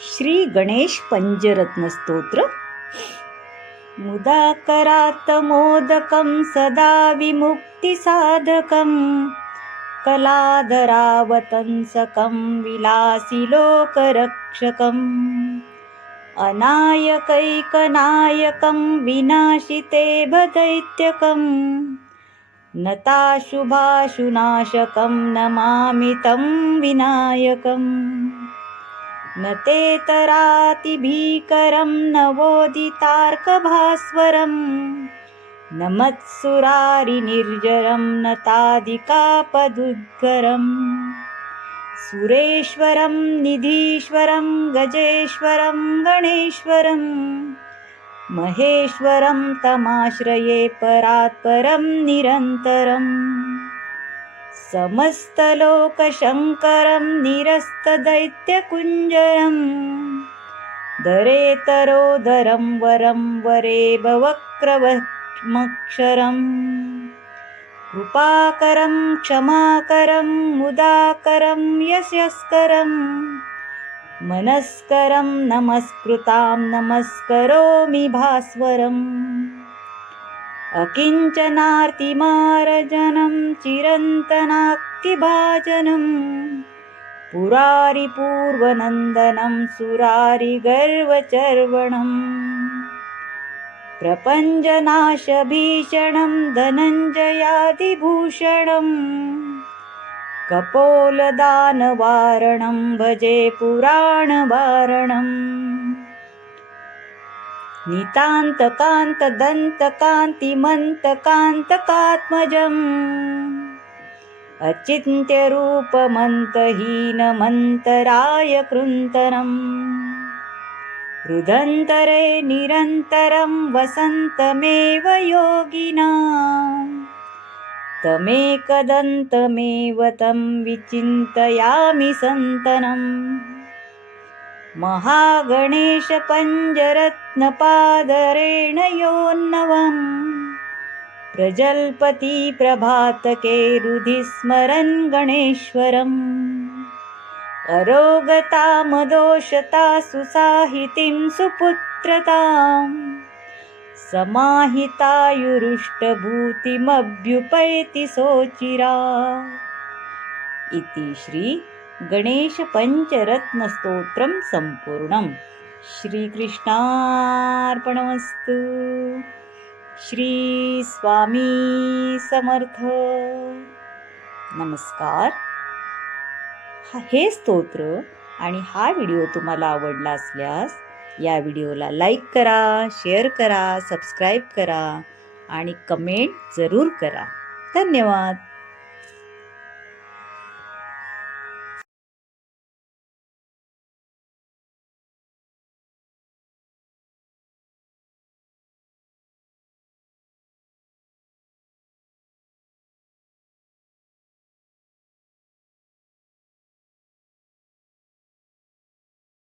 श्री गणेश पंचरत्न स्तोत्र. मुदाकरात् मोदकं सदा विमुक्तिसाधकं कलादरावतंसकं विलासिलोकरक्षकम् अनायकैकनायकं विनाशिते भदैत्यकम्. नताशुभाशुनाशकं नमामि तं विनायकम्. न तेतरातिभीकरं नवोदितार्कभास्वरम् न मत्सुरारिनिर्जरं न तादिकापदुद्गरम् सुरेश्वरं निधीश्वरं गजेश्वरं गणेश्वरम् महेश्वरं तमाश्रये परात्परं निरन्तरम् समस्तलोकशङ्करं निरस्तदैत्यकुञ्जरम् दरेतरोदरं वरं वरेव वक्रवमक्षरम् कृपाकरं क्षमाकरं मुदाकरं यशस्करम् मनस्करं नमस्कृतां नमस्करोमि भास्वरम् अकिञ्चनार्तिमारजनं चिरन्तनाक्तिभाजनं पुरारिपूर्वनन्दनं सुरारिगर्वचर्वणम् प्रपञ्चनाशभीषणं धनञ्जयादिभूषणम् कपोलदानवारणं भजे पुराणवारणम् नितान्तकान्तदन्तकान्तिमन्तकान्तकात्मजम्। अचिन्त्यरूपमन्तहीनमन्तराय कृन्तनम्। हृदन्तरे निरन्तरं वसन्तमेव योगिना। तमेकदन्तमेव तं विचिन्तयामि सन्तनम् महागणेशपञ्जरत्नपादरेण योन्नवम्। प्रजल्पति प्रभातके हृदि स्मरन् गणेश्वरम्। अरोगतामदोषता सुसाहितिं सुपुत्रताम्। समाहितायुरुष्टभूतिमभ्युपैति सोचिरा। इति श्री गणेशपञ्चरत्नस्तोत्रं सम्पूर्णं श्रीकृष्णार्पणमस्तु। श्री स्वामी समर्थ। नमस्कार। हा हे स्तोत्र आणि हा व्हिडिओ तुम्हाला आवडला असल्यास या व्हिडिओला लाईक करा शेअर करा सबस्क्राईब करा आणि कमेंट जरूर करा. धन्यवाद.